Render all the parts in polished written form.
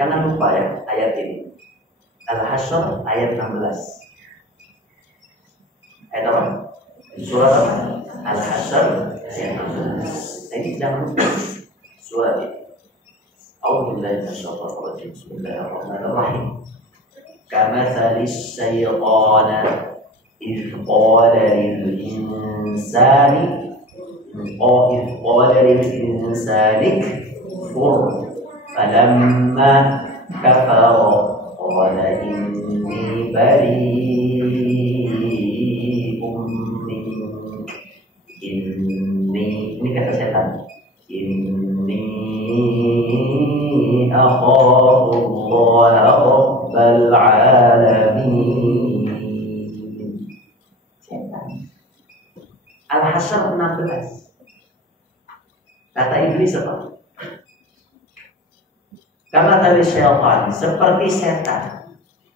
Jangan lupa ya ayat ini. Al-Hasyr ayat 16. Ayat apa? Surat apa? Al-Hasyr ayat 16. Ini jangan lupa surat ini. A'udzubillahi minasyaitonir rajim. Bismillahirrahmanirrahim. Kamathalis syaitana idh qala lil insani kfur falamma kafara qala inni bari'un minka. Ini kata setan. Inni akhafu Allah rabbal alamin. Setan. Al-Hasyr 16. Kata iblis apa? Karena tadi syaitan seperti setan.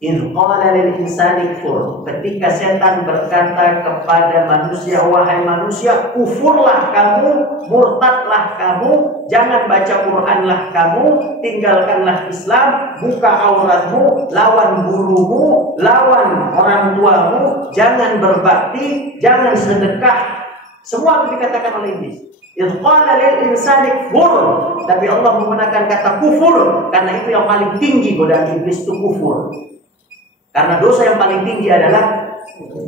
In qala lil insani kfur, ketika setan berkata kepada manusia, wahai manusia, kufurlah kamu, murtadlah kamu, jangan baca Quranlah kamu, tinggalkanlah Islam, buka auratmu, lawan gurumu, lawan orang tuamu, jangan berbakti, jangan sedekah. Semua itu dikatakan oleh iblis. In qala lil insani kfur, tapi Allah menggunakan kata kufur karena itu yang paling tinggi godaan iblis itu kufur. Karena dosa yang paling tinggi adalah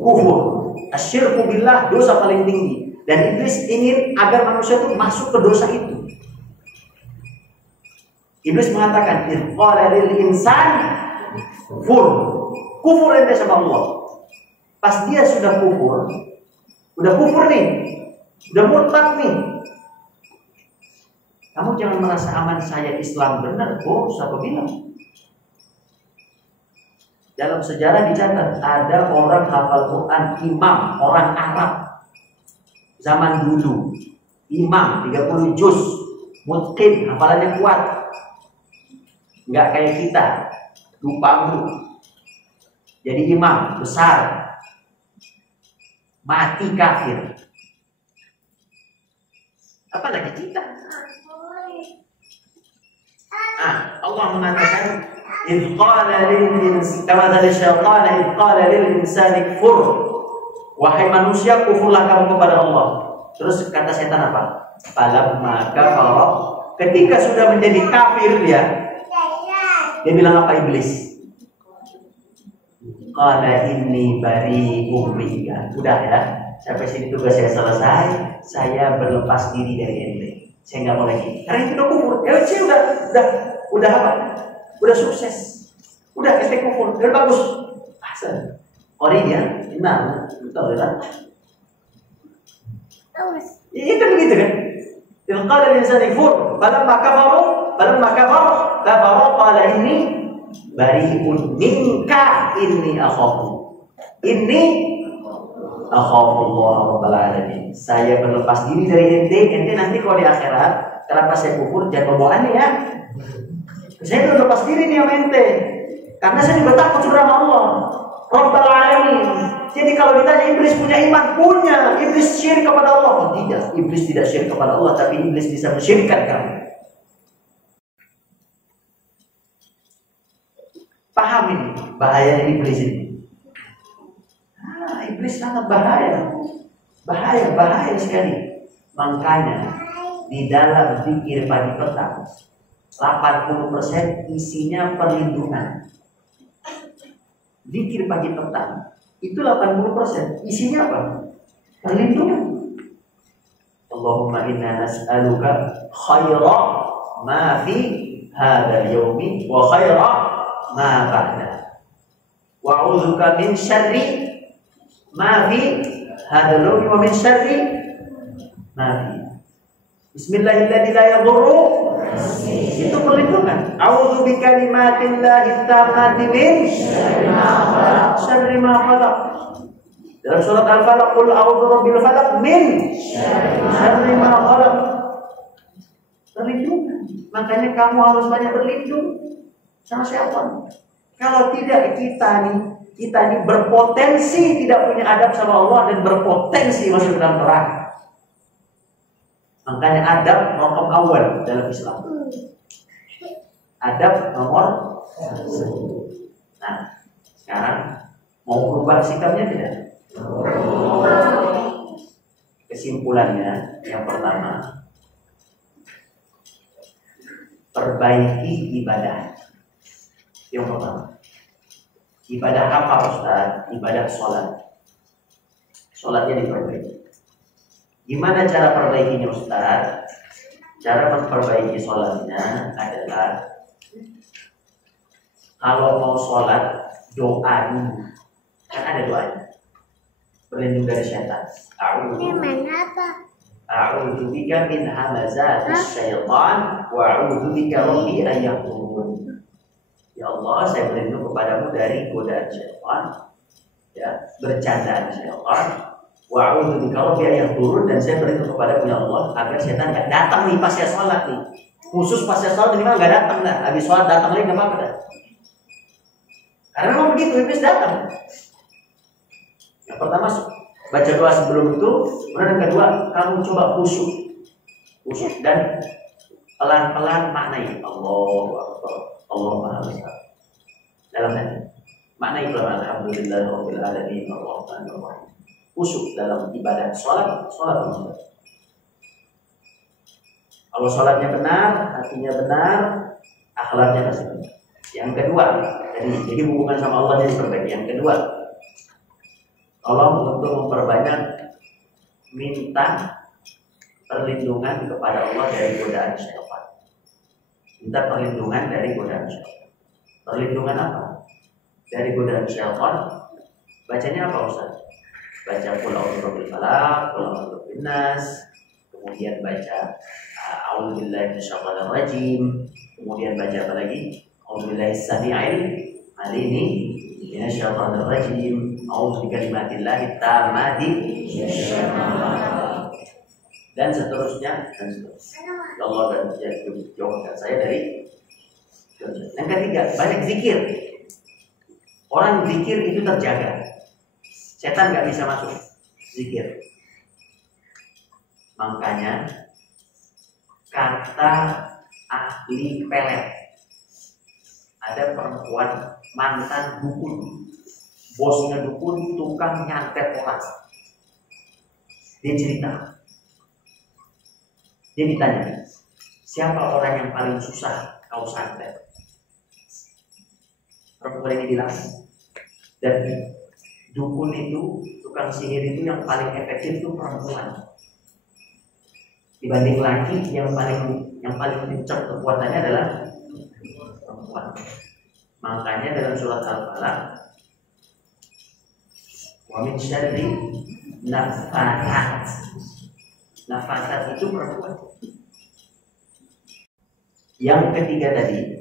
kufur. Asyirku billah, dosa paling tinggi. Dan iblis ingin agar manusia itu masuk ke dosa itu. Iblis mengatakan, qala lil insani kufur. Kufur ente sama Allah. Pas dia sudah kufur nih, udah murtad nih. Kamu jangan merasa aman, saya Islam benar. Oh, siapa bilang? Dalam sejarah dicatat ada orang hafal Quran, imam, orang Arab zaman dulu, imam 30 juz, mutqin, hafalannya kuat, nggak kayak kita, lupa dulu. Jadi imam besar, mati kafir. Apalagi kita? Allah mengatakan إذ قال للإنسان كفر, wahai manusia kufurlah kamu kepada Allah. Terus kata setan apa? Falamma kafara, ketika sudah menjadi kafir dia bilang apa iblis? Qala inni bari'un minka. Udah ya, sampai sini tugas saya selesai, saya berlepas diri dari ente. Saya nggak mau lagi. Karena itu udah kufur. Ya sih udah apa? Udah sukses, udah ente kufur, udah bagus. Hasan, Qori dia, benar, betul kan? Itu begitu kan? Yang qala al-insanu kufur, falamma kafara qala inni bari'un minka inni akhafu. Inni akhafu Allah rabbal alamin. Saya berlepas diri dari ente nanti kalau di akhirat, kenapa saya kufur jangan bawa aneh ya. Saya udah lepas diri nih sama ente, karena saya juga takut sama Allah Rabbal Alamin. Jadi kalau ditanya iblis punya iman, punya. Iblis syirik kepada Allah? Oh, tidak, iblis tidak syirik kepada Allah, tapi iblis bisa mensyirikkan kamu. Paham ini bahaya iblis ini. Iblis sangat bahaya sekali. Makanya di dalam zikir pagi petang 80% isinya perlindungan. Zikir pagi petang itu 80% isinya apa? Perlindungan. Allahumma inna nas'aluka khaira ma fi hadzal yaumi wa khaira ma ba'da. Wa a'udzuka min syarri ma fi hadzal yaumi wa min syarri ma fi. Bismillahirrahmanirrahim la yadurru. Itu perlindungan. A'udzu bikalimatillahi tammati min syarri ma khalaq. Dalam surat Al-Falaq, qul a'udzu birabbil falaq min syarri ma khalaq. Perlindungan. Makanya kamu harus banyak berlindung sama siapa? Kalau tidak kita nih berpotensi tidak punya adab sama Allah dan berpotensi masuk dalam neraka. Makanya adab rokok awal dalam Islam. Adab nomor 1. Nah, sekarang mau berubah sikapnya tidak? Kesimpulannya, yang pertama, perbaiki ibadah. Yang pertama, ibadah apa Ustaz? Ibadah sholat. Sholatnya diperbaiki. Gimana cara perbaikinya Ustaz? Cara memperbaiki sholatnya adalah kalau mau sholat, doa dulu. Kan ada doanya. Berlindung dari syaitan. A'udzu bika min hamazatis syaitan wa a'udzu bika rabbi an yahdurun. Ya Allah, saya berlindung kepadamu dari godaan syaitan, ya, bercandaan syaitan. Wa a'udzu bika rabbi an yahdurun, dan saya berlindung kepadamu ya Allah agar syaitan enggak datang nih pas saya sholat nih. Khusus pas saya sholat minimal enggak datang dah. Habis sholat datang lagi enggak apa-apa dah. Karena memang begitu, iblis datang. Yang pertama baca doa sebelum itu, kemudian yang kedua kamu coba khusyuk dan pelan-pelan maknai Allahu Akbar, Allah Maha Besar. Dalam hati maknai pelan, alhamdulillahirabbil alamin arrahmanir rahim. Khusyuk dalam ibadah sholat. Kalau sholatnya benar, hatinya benar, akhlaknya pasti benar. Yang kedua, jadi hubungan sama Allah yang diperbaiki. Yang kedua, tolong untuk memperbanyak minta perlindungan kepada Allah dari godaan syaitan. Minta perlindungan dari godaan syaitan. Perlindungan apa? Dari godaan syaitan. Bacanya apa Ustaz? Baca qul a'udzu birabbil falaq, qul a'udzu birabbin nas, kemudian baca a'udzubillahi minasyaitonir rajim, kemudian baca apa lagi? A'udzubillahi samii'il alim minasyaitonir rajim, a'udzu bikalimatillahi tammati dan seterusnya. Ya Allah, dan jauhkan saya dari. Yang ketiga, banyak zikir. Orang zikir itu terjaga, setan nggak bisa masuk zikir. Makanya kata ahli pelet, ada perempuan mantan dukun, bosnya dukun, tukang nyantet orang. Dia cerita, dia ditanya, siapa orang yang paling susah kau santet? Perempuan ini bilang, dan dukun itu, tukang sihir itu yang paling efektif itu perempuan. Dibanding laki, yang paling kencang kekuatannya adalah perempuan. Makanya dalam surat Al-Falaq, wa min syarri nafasat. Nafasat itu perempuan. Yang ketiga tadi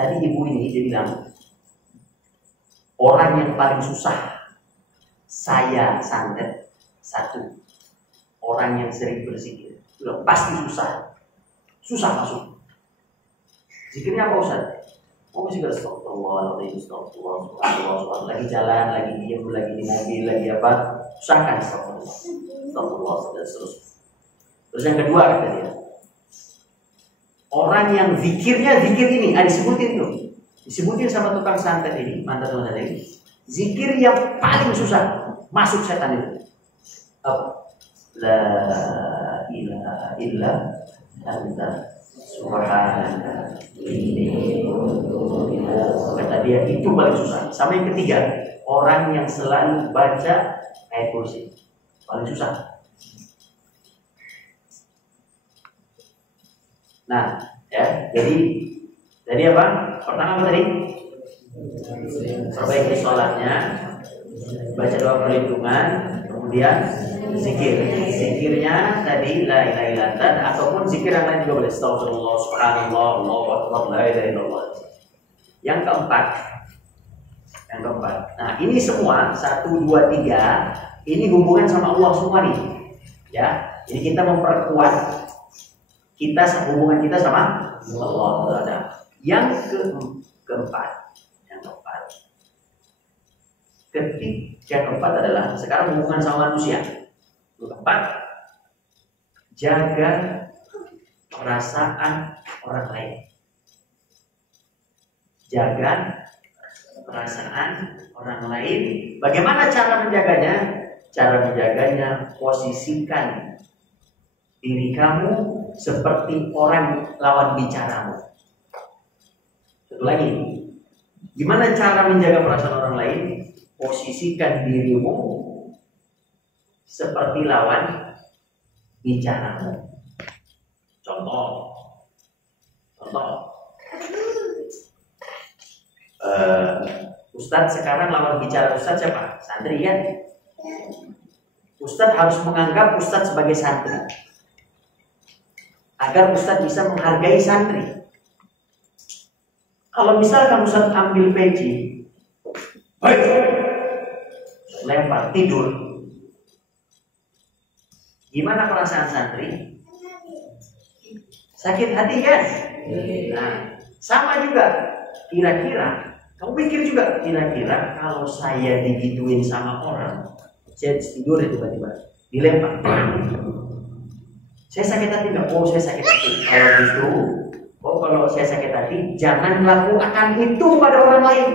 ibu ini dia bilang, orang yang paling susah saya santet, satu, orang yang sering berzikir. Sudah pasti susah masuk. Zikirnya apa Ustaz? Oh, masih gak astagfirullah, lagi jalan, lagi diam, lagi di mobil, lagi apa? Susahkan astagfirullah, dan seterusnya. Terus yang kedua kata dia, orang yang zikirnya zikir ini, disebutin tuh, disebutin sama tukang santet ini, mantan tukang santet ini, zikir yang paling susah masuk setan itu apa? La ilaha illa anta subhanaka inni kuntu minaz. Kata dia itu paling susah. Sama yang ketiga, orang yang selalu baca ayat kursi paling susah. Nah, ya, jadi apa? Pertama apa tadi? Perbaiki sholatnya, baca doa perlindungan, kemudian zikirnya tadi la ilaha illallah, ataupun zikir yang lain juga boleh. Astagfirullah, subhanallah, Allahu akbar, la ilaha illallah. Yang keempat. Nah, ini semua 1, 2, 3 ini hubungan sama Allah semua nih. Ya, jadi kita memperkuat hubungan kita sama Allah. Yang keempat adalah sekarang hubungan sama manusia. Keempat, jaga perasaan orang lain. jaga perasaan orang lain. Bagaimana cara menjaganya? Cara menjaganya, posisikan diri kamu seperti orang lawan bicaramu. Satu lagi, gimana cara menjaga perasaan orang lain? Posisikan dirimu seperti lawan bicaramu. Contoh, Ustadz sekarang lawan bicara Ustadz siapa? Santri ya. Ustadz harus menganggap Ustadz sebagai santri agar Ustadz bisa menghargai santri. Kalau misalkan Ustadz ambil peci, lempar, tidur, gimana perasaan santri? Sakit hati kan? Nah, sama juga. Kira-kira, kamu pikir juga, kira-kira kalau saya digituin sama orang, saya tidur tiba-tiba dilempar, saya sakit hati nggak? Oh, saya sakit hati. Kalau gitu, kalau saya sakit hati, jangan lakukan itu pada orang lain.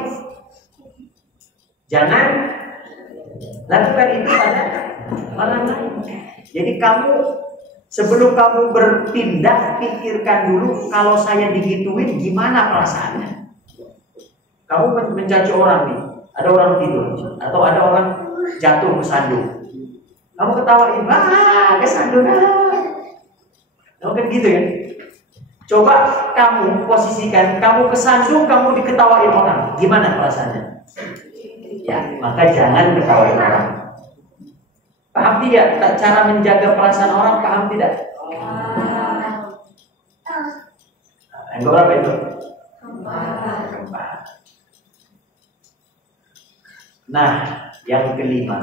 Jangan lakukan itu pada orang lain. Jadi kamu sebelum kamu bertindak, pikirkan dulu kalau saya digituin gimana perasaannya. Kamu mencaci orang nih, ada orang tidur atau ada orang jatuh kesandung. Kamu ketawain, kesandung. Kamu kan gitu ya. Coba kamu posisikan, kamu kesandung, kamu diketawain orang, gimana perasaannya? Ya, maka jangan ketawain orang. Paham tidak? Cara menjaga perasaan orang, paham tidak? Yang berapa itu? Keempat. Nah, yang kelima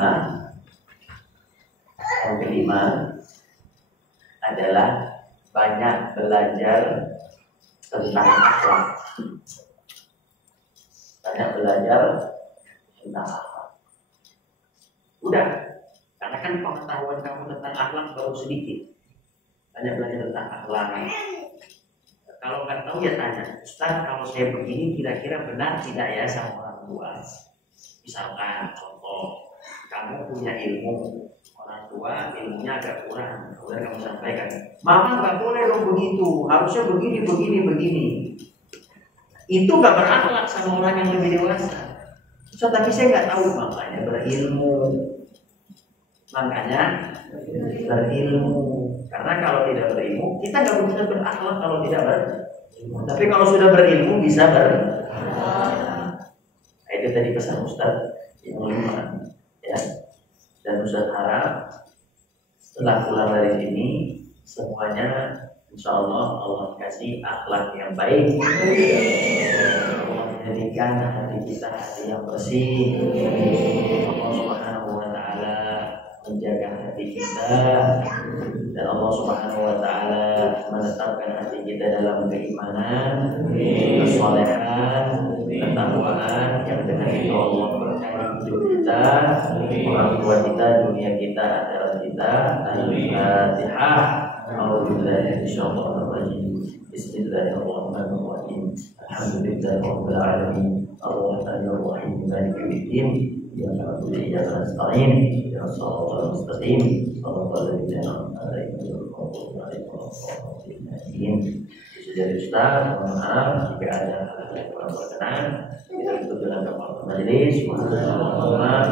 adalah banyak belajar tentang akhlak. Banyak belajar tentang akhlak. Udah, karena kan pengetahuan kamu tentang akhlak baru sedikit. Banyak belajar tentang akhlak. Kalau nggak tahu ya tanya, Ustaz, kalau saya begini kira-kira benar tidak ya sama orang tua? Misalkan contoh, kamu punya ilmu, orang tua ilmunya agak kurang, kemudian kamu sampaikan, mama nggak boleh dong begitu, harusnya begini. Itu nggak berakhlak sama orang yang lebih dewasa. So, tapi saya nggak tahu, makanya berilmu. Karena kalau tidak berilmu, kita nggak bisa berakhlak kalau tidak berilmu. Tapi kalau sudah berilmu bisa itu tadi pesan Ustaz yang 5 ya. Dan Ustaz harap setelah pulang dari sini semuanya insya Allah kasih akhlak yang baik. Allah menjadikan hati kita hati yang bersih. Allah Subhanahu wa Ta'ala menjaga hati kita, dan Allah Subhanahu wa Ta'ala menetapkan hati kita dalam keimanan, kesalehan, ketakwaan, yang dengan itu Allah berkahi hidup kita, orang tua kita, dunia kita, akhirat kita. Al-Fatihah. A'udzubillahi minasyaitonir rajim. Bismillahirrahmanirrahim. Alhamdulillahirabbil alamin. Arrahmanir rahim. Maliki yaumiddin. Iyyaka na'budu wa iyyaka nasta'in. Ihdinas siratal mustaqim. Shiratal ladzina an'amta 'alaihim ghairil maghdubi 'alaihim waladdallin. Jadi Ustaz, mohon maaf jika ada hal-hal yang kurang berkenan. Kita tutup dengan kafaratul majelis. Mohon maaf.